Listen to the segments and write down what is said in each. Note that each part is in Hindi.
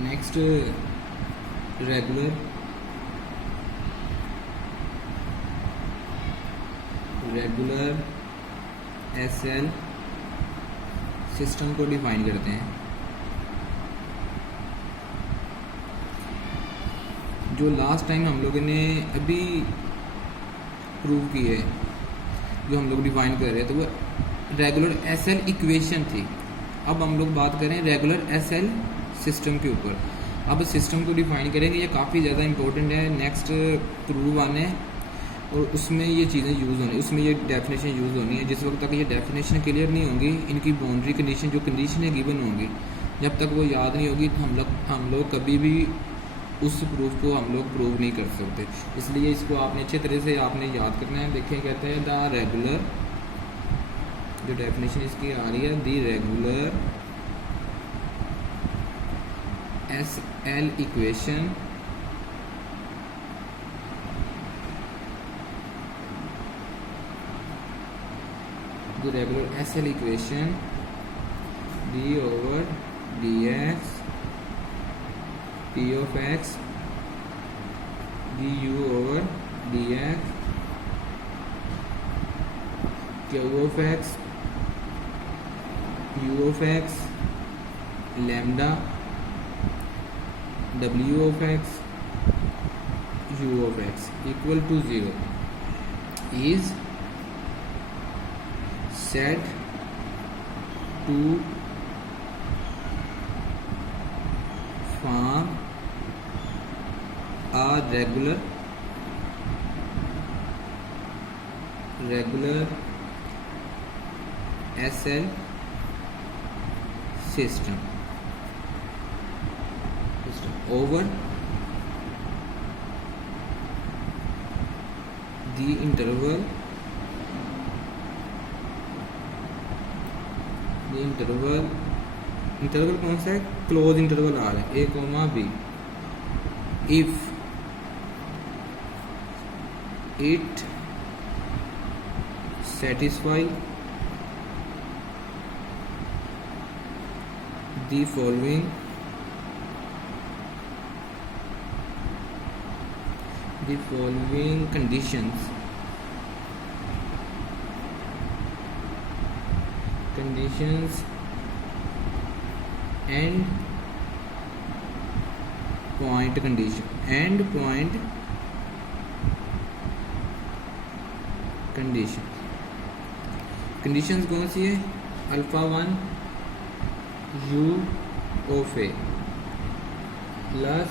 नेक्स्ट रेगुलर एसएल सिस्टम को डिफाइन करते हैं। जो लास्ट टाइम हम लोगों ने अभी प्रूव की है, जो हम लोग डिफाइन कर रहे थे, वो रेगुलर एसएल इक्वेशन थी। अब हम लोग बात करें रेगुलर एसएल सिस्टम के ऊपर। अब सिस्टम को डिफाइन करेंगे, ये काफ़ी ज़्यादा इंपॉर्टेंट है, नेक्स्ट प्रूव आने और उसमें ये चीज़ें यूज़ होनी, उसमें ये डेफिनेशन यूज़ होनी है। जिस वक्त तक ये डेफिनेशन क्लियर नहीं होंगी, इनकी बाउंड्री कंडीशन जो कंडीशनें गिवन होंगी, जब तक वो याद नहीं होगी तो हम लोग कभी भी उस प्रूफ को हम लोग प्रूव नहीं कर सकते। इसलिए इसको आपने अच्छे तरह से आपने याद करना है। देखिए कहते हैं द रेगुलर, जो डेफिनेशन इसकी आ रही है, the regular SL equation the regular SL equation d over dx p of x du over dx q of x u of x lambda w of x u of x equal to 0 is set to form a regular SL system over the interval interval कौन सा है? क्लोज इंटरवल आ रहा है, a comma b, if it satisfy the following conditions and point conditions कौन सी है? Alpha 1 u of a plus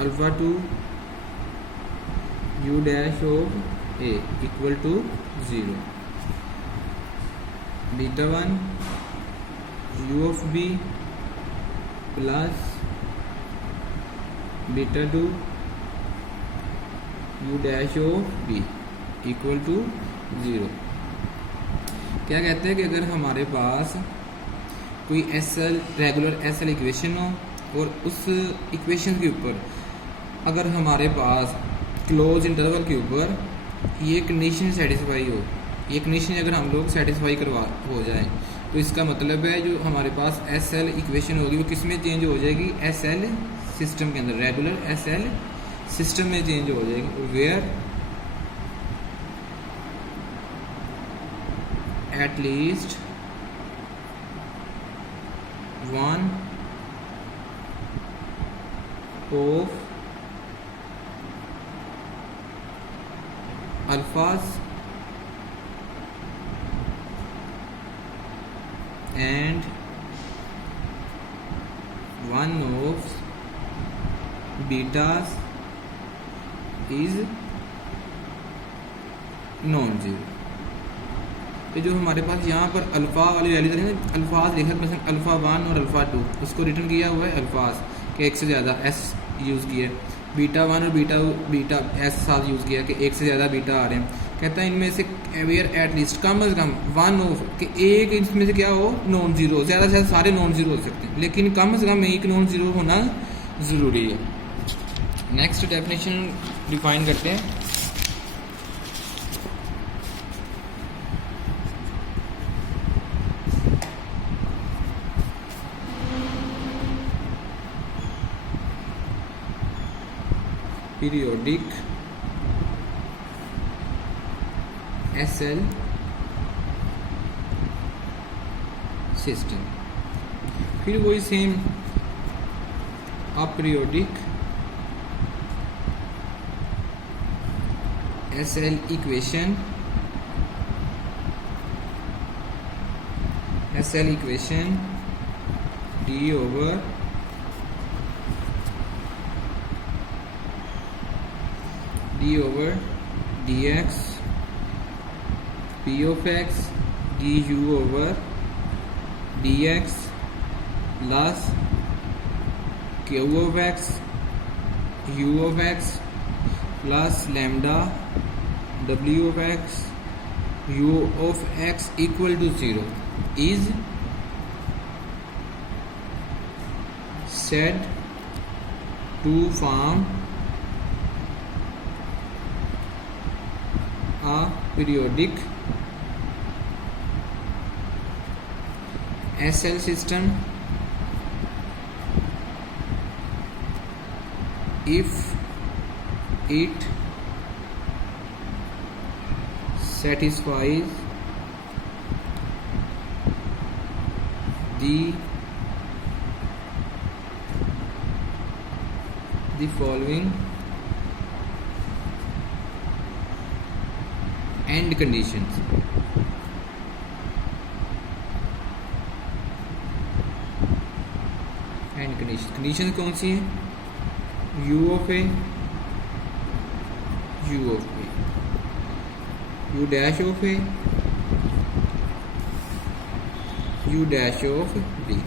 alpha 2 u dash of a equal to 0, beta 1 u of b plus beta 2 u dash of b equal to 0। क्या कहते हैं कि अगर हमारे पास कोई रेगुलर एसएल इक्वेशन हो और उस इक्वेशन के ऊपर अगर हमारे पास क्लोज इंटरवल के ऊपर ये कंडीशन सेटिस्फाई हो, ये कंडीशन अगर हम लोग सेटिस्फाई हो जाए, तो इसका मतलब है जो हमारे पास एसएल इक्वेशन होगी वो किस में चेंज हो जाएगी? एसएल सिस्टम के अंदर, रेगुलर एसएल सिस्टम में चेंज हो जाएगी। Where at least one of alphas and one of betas is non zero. तो जो हमारे पास यहाँ पर अल्फा वाली वैल्यू है, अल्फाज लिखा है, मतलब अल्फा 1 और अल्फा 2, उसको रिटर्न किया हुआ है अल्फाज के एक से ज़्यादा एस यूज़ किया है। बीटा 1 और बीटा एस साथ यूज़ किया कि एक से ज़्यादा बीटा आ रहे हैं। कहता है इनमें से वेयर एट लीस्ट कम अज़ कम वन ऑफ कि एक इसमें से क्या हो? Non zero. ज़्यादा से ज़्यादा सारे नॉन जीरो हो सकते हैं, लेकिन कम अज़ कम एक नॉन जीरो होना ज़रूरी है। नेक्स्ट डेफिनेशन डिफाइन करते हैं। periodic SL system। फिर वही same aperiodic SL equation d over dx p of x du over dx plus q of x u of x plus lambda w of x u of x equal to 0 is said to form a periodic SL system if it satisfies the following end conditions। Condition कौन सी है? u of a u of b u dash of a u dash of b।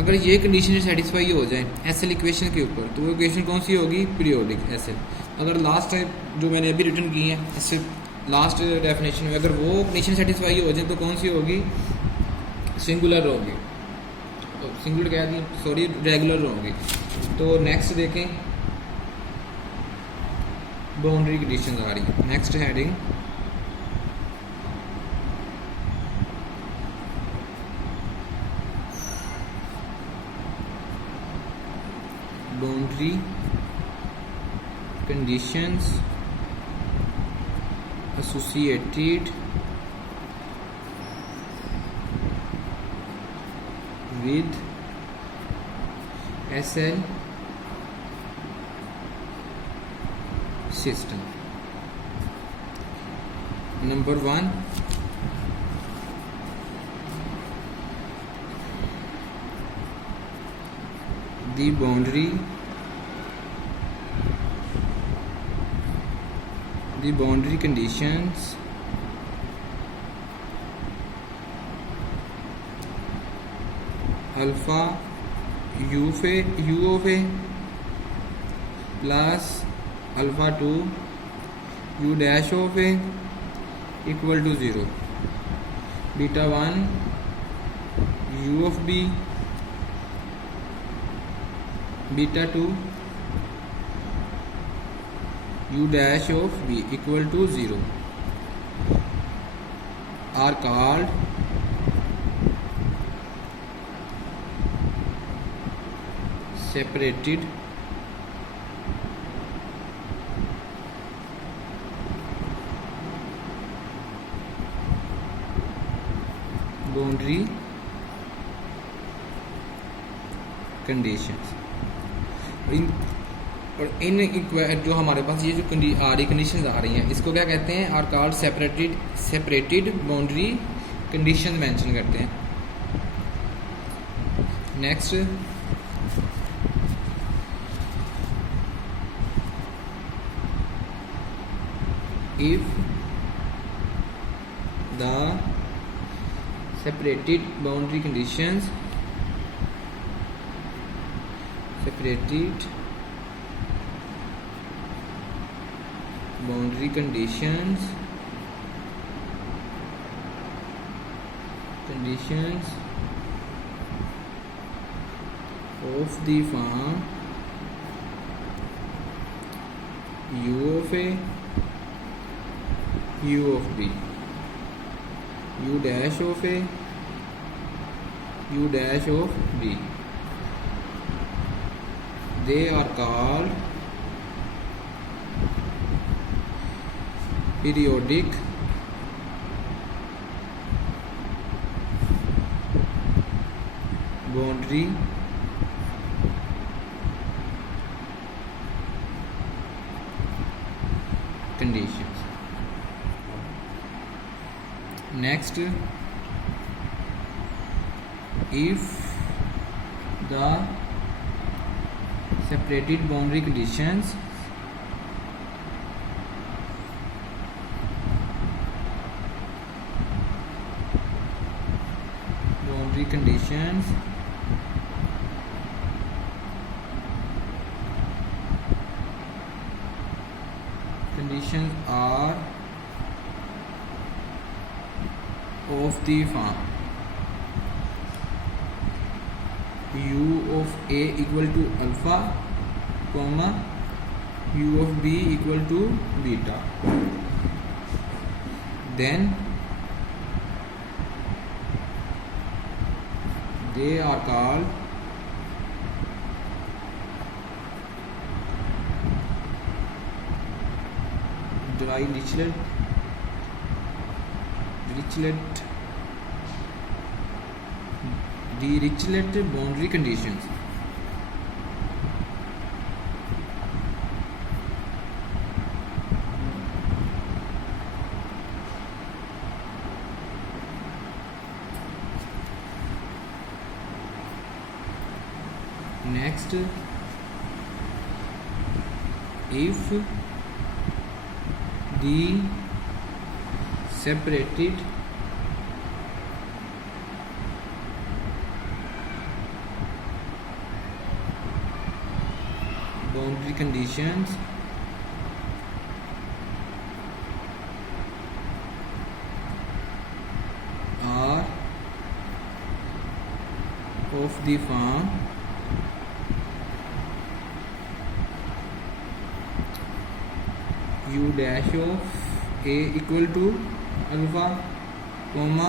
अगर ये कंडीशन सेटिस्फाई हो जाए एसएल इक्वेशन के ऊपर तो वो इक्वेशन कौन सी होगी? Periodic SL. अगर लास्ट टाइम जो मैंने अभी रिटर्न की है इससे लास्ट डेफिनेशन में अगर वो कंडीशन सेटिस्फाई हो जाए तो कौन सी होगी? सिंगुलर होगी, सिंगुलर कह दी सॉरी रेगुलर होगी। तो नेक्स्ट देखें बाउंड्री कंडीशन आ रही है। Next heading boundary conditions associated with SL system। Number 1, the boundary conditions alpha u of a plus alpha 2 u dash of a equal to 0, beta 1 u of b beta 2 u dash of b equal to 0 are called separated boundary conditions। और इन जो हमारे पास ये जो आ रही कंडीशंस आ रही हैं इसको क्या कहते हैं? Are called separated boundary condition mention करते हैं। Next if the separated boundary conditions of the form u of a u of b u dash of a u dash of b, they are called periodic boundary conditions. Next, if the separated boundary conditions conditions are of the form u of a equal to alpha comma u of b equal to beta, then they are called Dirichlet boundary conditions. Next, if the separated boundary conditions are of the form u dash of a equal to alpha comma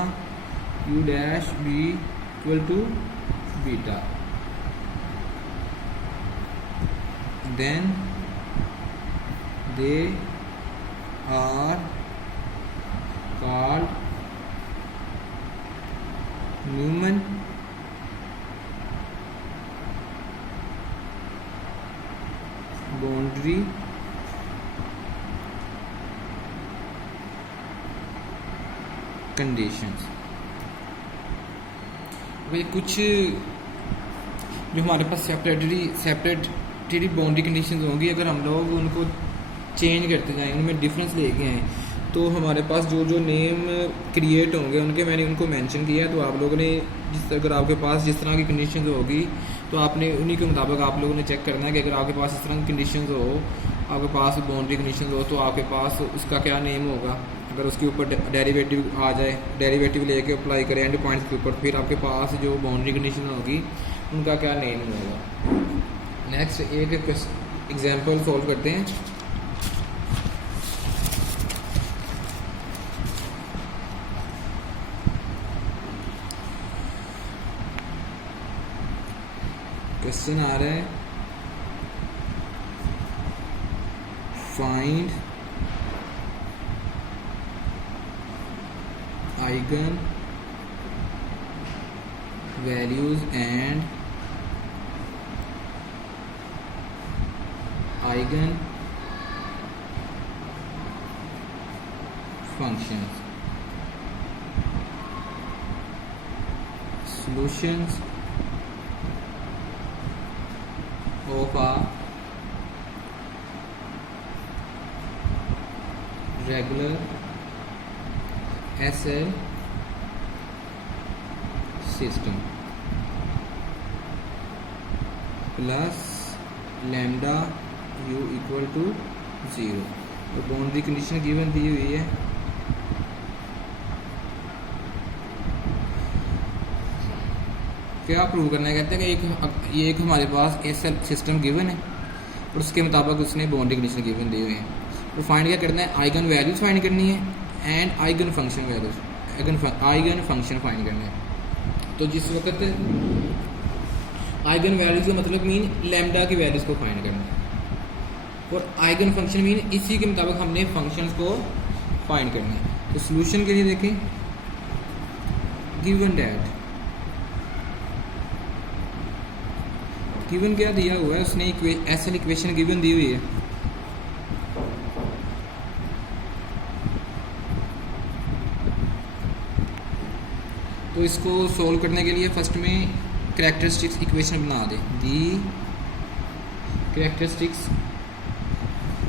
u dash b equal to beta, then they are called Newman boundary conditions. वे कुछ जो हमारे पास सेपरेटरी बाउंड्री कंडीशंस होंगी, अगर हम लोग उनको चेंज करते जाएंगे, उनमें डिफरेंस लेके आए, तो हमारे पास जो जो नेम क्रिएट होंगे उनके मैंने उनको मेंशन किया है। तो आप लोगों ने अगर आपके पास जिस तरह की कंडीशंस होगी तो आपने उन्हीं के मुताबिक आप लोगों ने चेक करना है कि अगर आपके पास इस तरह की कंडीशंस हो, आपके पास बाउंड्री कंडीशंस हो, तो आपके पास उसका क्या नेम होगा। अगर उसके ऊपर डेरिवेटिव आ जाए, डेरिवेटिव लेके अप्लाई करें एंड पॉइंट्स के ऊपर, फिर आपके पास जो बाउंड्री कंडीशन होगी उनका क्या नेम होगा। नेक्स्ट एक एग्जांपल सॉल्व करते हैं। क्वेश्चन आ रहा है, find eigen values and eigen functions. Solutions of a regular SL system plus lambda u equal to 0। तो बाउंड्री कंडीशन गिवन दी हुई है, क्या प्रूव करना है। कहते हैं कि ये एक हमारे पास एसएल सिस्टम गिवन है और उसके मुताबिक उसने बाउंड्री कंडीशन गिवन दी हुई है। तो फाइंड क्या करना है, आइगन वैल्यूज फाइंड करनी है and eigen function values, eigen function find करना है। तो जिस वक्त आइगन वैल्यूज का मतलब मीन लैम्डा की वैल्यूज को फाइंड करना है, और आइगन फंक्शन मीन इसी के मुताबिक हमने फंक्शंस को फाइंड करना है। तो सोल्यूशन के लिए देखें, गिवन डैट, गिवन क्या दिया हुआ है, उसने एसएल इक्वेशन गिवन दी हुई है। तो इसको सॉल्व करने के लिए फर्स्ट में कैरेक्टरिस्टिक्स इक्वेशन बना दे। The characteristics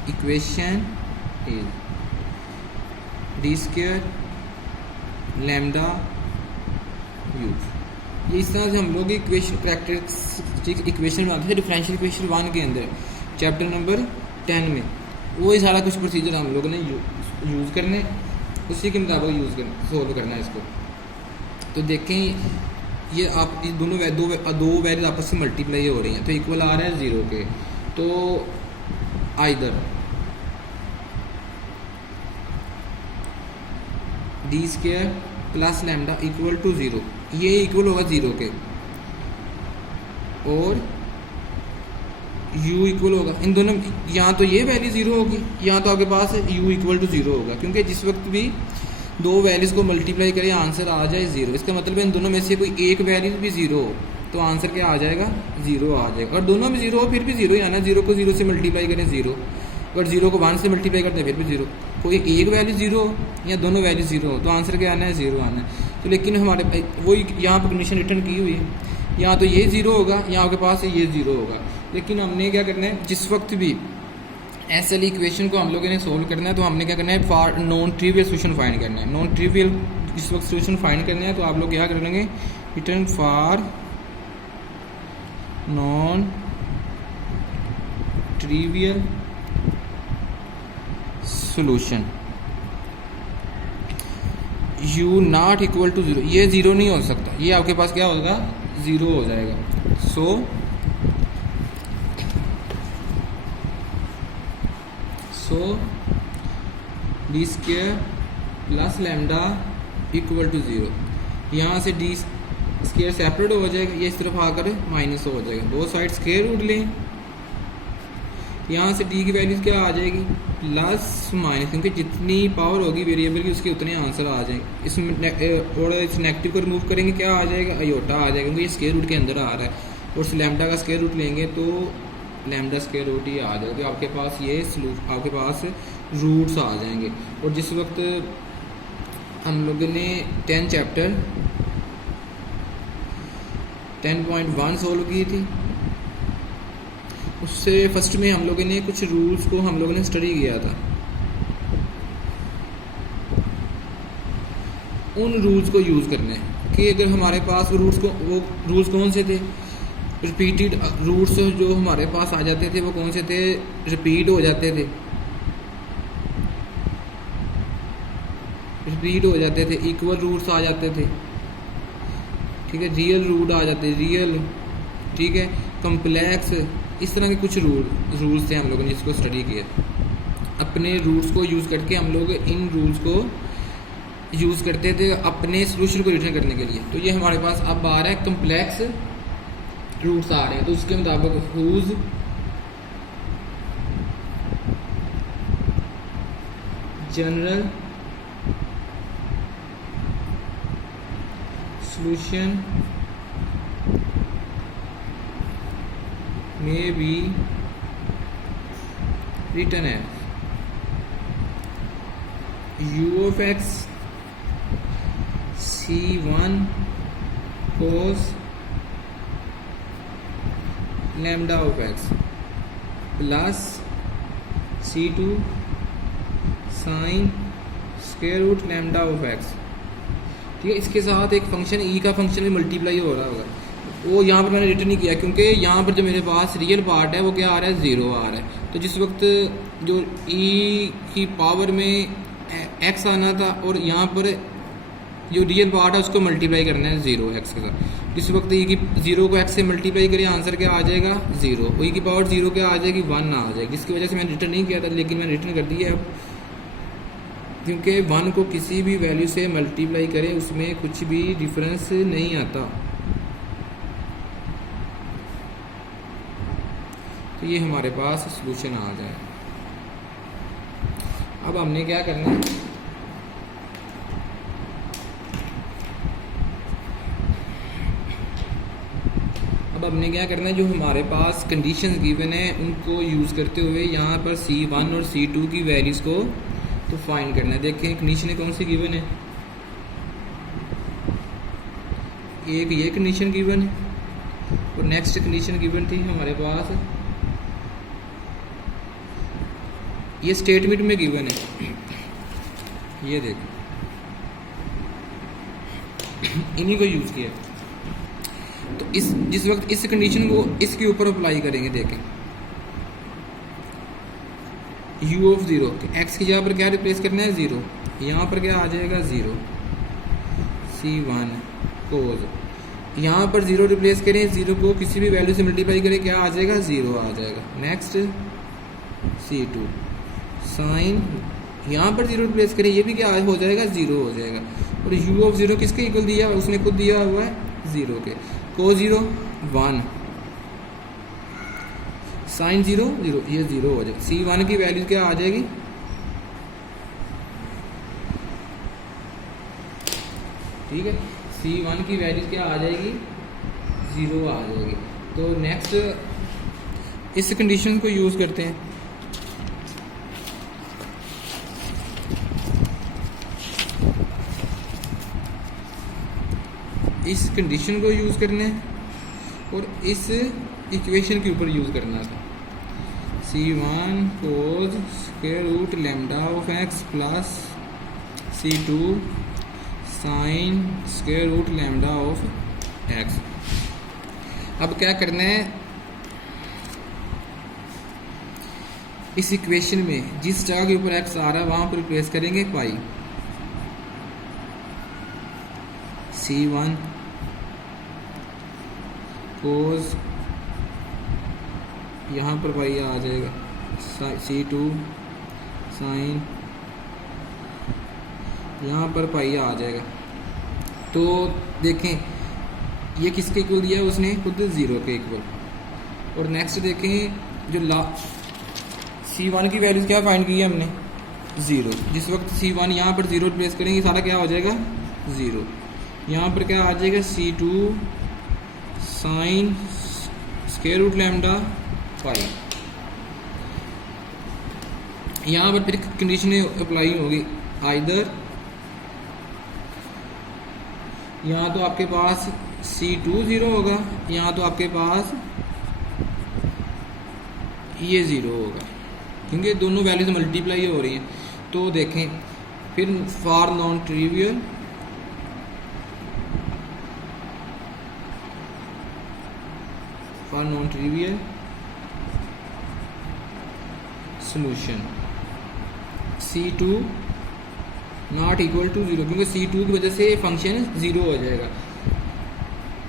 equation is d square lambda u. ये इस तरह से हम लोग इक्वेशन कैरेक्टरिस्टिक्स इक्वेशन बनाते हैं डिफरेंशियल इक्वेशन 1 के अंदर चैप्टर नंबर 10 में। वो ही सारा कुछ प्रोसीजर हम लोगों ने यूज़ करने, उसी के मुताबिक यूज़ करना, सोल्व करना है इसको। तो देखें ये आप इस दोनों दो वैल्यूज आपस में मल्टीप्लाई हो रही हैं, तो इक्वल आ रहा है 0 के। तो either D square plus lambda equal to 0, ये इक्वल होगा 0 के, और u इक्वल होगा इन दोनों, यहाँ तो ये वैल्यू 0 होगी, यहाँ तो आपके पास u इक्वल टू 0 होगा, क्योंकि जिस वक्त भी दो वैल्यूज़ को मल्टीप्लाई करें आंसर आ जाए 0। इसका मतलब है इन दोनों में से कोई एक वैल्यू भी 0 हो तो आंसर क्या आ जाएगा, 0 आ जाएगा। और दोनों में 0 हो फिर भी 0 ही आना है। 0 को 0 से मल्टीप्लाई करें 0, अगर 0 को 1 से मल्टीप्लाई करते हैं फिर भी 0। कोई एक वैल्यू 0 हो या दोनों वैल्यू 0 हो तो आंसर क्या आना है, 0 आना है। तो लेकिन हमारे वही यहाँ पर कंडीशन रिटर्न की हुई है, यहाँ तो ये 0 होगा, यहाँ के पास ये 0 होगा। लेकिन हमने क्या करना है, जिस वक्त भी एसएल इक्वेशन को हम लोगों ने सोल्व करना है तो हमने क्या करना है, for non trivial solution find करना है। नॉन ट्रिवियल जिस वक्त सोल्यूशन फाइंड करना है तो आप लोग क्या कर लेंगे, return for non trivial solution u not equal to 0, ये 0 नहीं हो सकता, ये आपके पास क्या होगा, 0 हो जाएगा। So d square plus lambda equal to 0, यहाँ से डी स्क्वायर सेपरेट हो जाएगा, ये इस तरफ आकर माइनस हो जाएगा, दो साइड स्क्वायर रूट लें, यहाँ से डी की वैल्यूज क्या आ जाएगी, प्लस माइनस, क्योंकि जितनी पावर होगी वेरिएबल की उसके उतने आंसर आ जाएंगे। इसमें और इस नेगेटिव को रिमूव करेंगे क्या आ जाएगा, अयोटा आ जाएगा, क्योंकि ये स्क्वायर रूट के अंदर आ रहा है। और उस लैम्डा का स्क्वायर रूट लेंगे तो लैम्डा स्क्वायर रूट ही आ जाएगा, आपके पास ये आपके पास रूट्स आ जाएंगे। और जिस वक्त हम लोगों ने 10 चैप्टर 10.1 सोल्व की थी, उससे फर्स्ट में हम लोगों ने कुछ रूल्स को हम लोगों ने स्टडी किया था। उन रूल्स को यूज़ करने कि अगर हमारे पास वो रूल्स कौन से थे, रिपीटेड रूट्स जो हमारे पास आ जाते थे वो कौन से थे, रिपीट हो जाते थे, इक्वल रूट्स आ जाते थे, ठीक है, रियल रूट आ जाते, रियल, ठीक है, कम्प्लेक्स, इस तरह के कुछ रूल्स थे हम लोगों ने जिसको स्टडी किया। अपने रूल्स को यूज़ करके हम लोग इन रूल्स को यूज़ करते थे अपने सोल्यूशन को रिटर्न करने के लिए। तो ये हमारे पास अब आ रहा है कम्प्लेक्स रूट्स आ रहे हैं, तो उसके मुताबिक whose general solution may be written as u of x c1 cos lambda of x plus c2 sin square root lambda of x। ठीक है, इसके साथ एक फंक्शन e का फंक्शन भी मल्टीप्लाई हो रहा होगा, वो यहाँ पर मैंने रिटर्न नहीं किया क्योंकि यहाँ पर जो मेरे पास रियल पार्ट है वो क्या आ रहा है, 0 आ रहा है। तो जिस वक्त जो e की पावर में x आना था और यहाँ पर जो रियल पार्ट है उसको मल्टीप्लाई करना है 0 x के साथ। जिस वक्त e की 0 को x से मल्टीप्लाई करें आंसर क्या आ जाएगा, 0, e की पावर 0 क्या आ जाएगी, 1 आ जाएगी, जिसकी वजह से मैंने रिटर्न नहीं किया था, लेकिन मैंने रिटर्न कर दिया अब, क्योंकि 1 को किसी भी वैल्यू से मल्टीप्लाई करें उसमें कुछ भी डिफरेंस नहीं आता। तो ये हमारे पास सॉल्यूशन आ जाए। अब हमने क्या करना है, अब हमने क्या करना है, जो हमारे पास कंडीशंस गिवन है उनको यूज़ करते हुए यहाँ पर C1 और C2 की वैल्यूज़ को तो फाइंड करना है। देखें कंडीशन कौन सी गिवन है, एक ये कंडीशन गिवन है और नेक्स्ट कंडीशन गिवन थी हमारे पास, ये स्टेटमेंट में गिवन है। ये देखो इन्हीं को यूज़ किया। तो इस जिस वक्त इस कंडीशन को इसके ऊपर अप्लाई करेंगे, देखें u ऑफ 0 x की जगह पर क्या रिप्लेस करना है 0, यहाँ पर क्या आ जाएगा 0, C1 कोज यहाँ पर 0 रिप्लेस करें, 0 को किसी भी वैल्यू से मल्टीप्लाई करें क्या आ जाएगा 0 आ जाएगा। नेक्स्ट C2 साइन यहाँ पर 0 रिप्लेस करें, ये भी क्या हो जाएगा 0 हो जाएगा। और u ऑफ 0 किसके इक्वल दिया, उसने खुद दिया हुआ है 0 के, को 0 1 साइन 0 0, ये 0 हो जाएगा। C1 की वैल्यू क्या आ जाएगी, ठीक है, C1 की वैल्यू क्या आ जाएगी 0 आ जाएगी। तो नेक्स्ट इस कंडीशन को यूज़ करते हैं। इस कंडीशन को यूज़ करना है और इस इक्वेशन के ऊपर यूज़ करना था, C1 cos square root lambda of x plus C2 sine square root lambda of x। अब क्या करना है, इस इक्वेशन में जिस जगह के ऊपर x आ रहा है वहाँ पर रिप्लेस करेंगे पाई, C1 कोस यहाँ पर पाई आ जाएगा, C2 साइन यहाँ पर पाई आ जाएगा। तो देखें ये किसके इक्वल दिया है उसने, खुद 0 के इक्वल। और नेक्स्ट देखें जो C1 की वैल्यूज क्या फाइंड की है हमने 0, जिस वक्त C1 यहाँ पर 0 प्लेस करेंगे सारा क्या हो जाएगा 0, यहाँ पर क्या आ जाएगा C2 sine square root lambda pi. यहाँ पर फिर कंडीशन अप्लाई होगी, आइदर यहाँ तो आपके पास C2 0 होगा, यहाँ तो आपके पास ये 0 होगा, क्योंकि दोनों वैल्यूज मल्टीप्लाई हो रही हैं। तो देखें फिर for non trivial solution C2 not equal to 0, क्योंकि C2 की वजह से फंक्शन 0 हो जाएगा।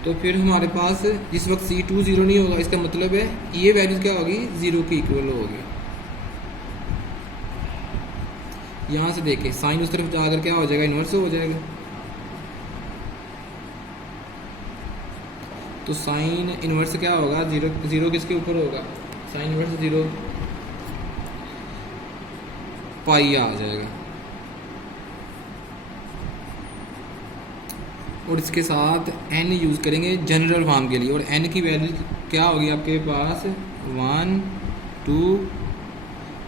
तो फिर हमारे पास जिस वक्त C2 0 नहीं होगा, इसका मतलब है ये वैल्यूज क्या होगी 0 की इक्वल होगी। यहाँ से देखें साइन उस तरफ जाकर क्या हो जाएगा, इन्वर्स हो जाएगा। तो साइन इन्वर्स क्या होगा 0 किसके ऊपर होगा, साइन इन्वर्स 0 पाई आ जाएगा। और इसके साथ n यूज़ करेंगे जनरल फॉर्म के लिए, और n की वैल्यू क्या होगी आपके पास 1 2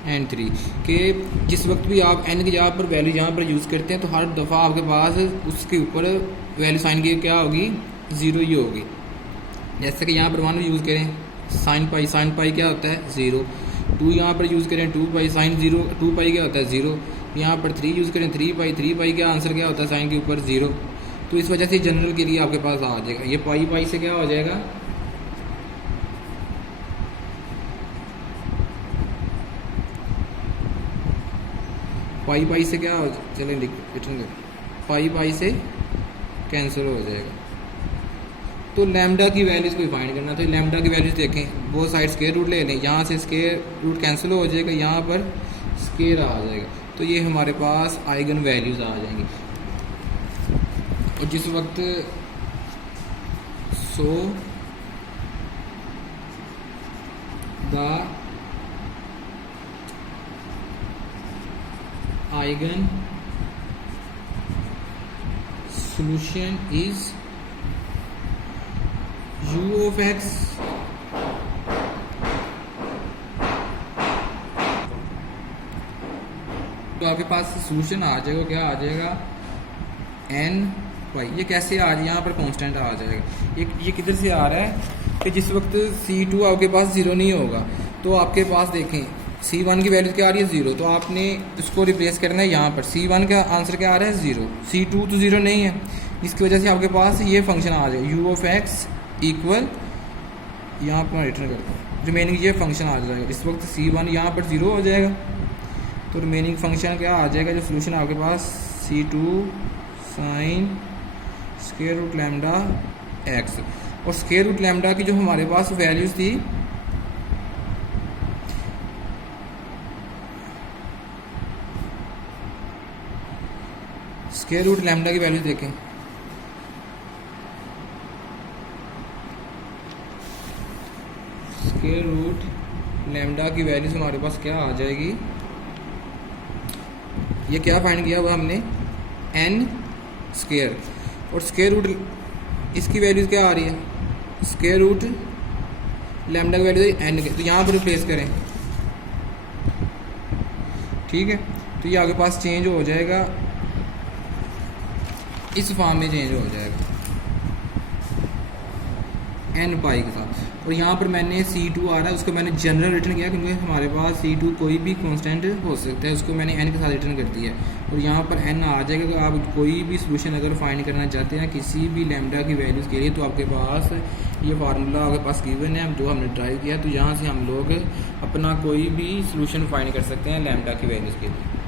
एंड 3 के जिस वक्त भी आप n की जगह पर वैल्यू यहाँ पर यूज़ करते हैं तो हर दफ़ा आपके पास उसके ऊपर वैल्यू साइन की क्या होगी 0 ही होगी। जैसे कि यहाँ पर 1 यूज़ करें साइन पाई क्या होता है 0, 2 यहाँ पर यूज़ करें 2 पाई साइन 0, 2 पाई क्या होता है 0, यहाँ पर 3 यूज़ करें 3 पाई क्या आंसर क्या होता है साइन के ऊपर 0। तो इस वजह से जनरल के लिए आपके पास आ जाएगा, ये पाई से क्या हो जाएगा पाई से क्या हो, चलें लिखेंगे पाई से कैंसिल हो जाएगा। तो लैम्डा की वैल्यूज़ को फाइंड करना, तो लैम्डा की वैल्यूज़ देखें वो साइड स्क्वायर रूट ले लें, यहाँ से स्क्वायर रूट कैंसिल हो जाएगा, यहाँ पर स्क्वायर आ जाएगा। तो ये हमारे पास आइगन वैल्यूज़ आ जाएंगी। और जिस वक्त the eigen solution is u of x तो आपके पास सोल्यूशन आ जाएगा, क्या आ जाएगा n वाई। ये कैसे आ जाए, यहाँ पर कांस्टेंट आ जाएगा। ये किधर से आ रहा है कि जिस वक्त C2 आपके पास ज़ीरो नहीं होगा तो आपके पास देखें C1 की वैल्यू क्या आ रही है 0, तो आपने इसको रिप्लेस करना है यहाँ पर। C1 का आंसर क्या आ रहा है 0, C2 तो 0 नहीं है, इसकी वजह से आपके पास ये फंक्शन आ जाएगा u ऑफ x इक्वल, यहाँ पर मैं रिटर्न करता हूँ, रिमेनिंग ये फंक्शन आ जाएगा। इस वक्त C1 यहाँ पर 0 हो जाएगा तो रिमेनिंग फंक्शन क्या आ जाएगा, जो सोल्यूशन आपके पास C2 sine square root lambda x। और स्क्वायर रूट लैम्डा की जो हमारे पास वैल्यूज़ थी स्क्वायर रूट लैम्डा की वैल्यू देखें, स्क्वायर रूट लैम्डा की वैल्यूज हमारे पास क्या आ जाएगी, ये क्या फाइंड किया हुआ हमने n स्क्वायर, और स्क्वायर रूट इसकी वैल्यूज क्या आ रही है, स्क्वायर रूट लैम्डा की वैल्यू n, तो यहाँ पर रिप्लेस करें, ठीक है। तो ये आपके पास चेंज हो जाएगा, इस फॉर्म में चेंज हो जाएगा n पाई के साथ। और यहाँ पर मैंने C2 आ रहा है उसको मैंने जनरल रिटर्न किया क्योंकि हमारे पास C2 कोई भी कांस्टेंट हो सकता है, उसको मैंने n के साथ रिटर्न कर दिया है। और यहाँ पर n आ जाएगा। तो आप कोई भी सोल्यूशन अगर फाइंड करना चाहते हैं किसी भी लैम्डा की वैल्यूज़ के लिए तो आपके पास ये फार्मूला आपके पास गिवन है जो हमने ट्राई किया, तो यहाँ से हम लोग अपना कोई भी सोल्यूशन फाइंड कर सकते हैं लैम्डा की वैल्यूज़ के लिए।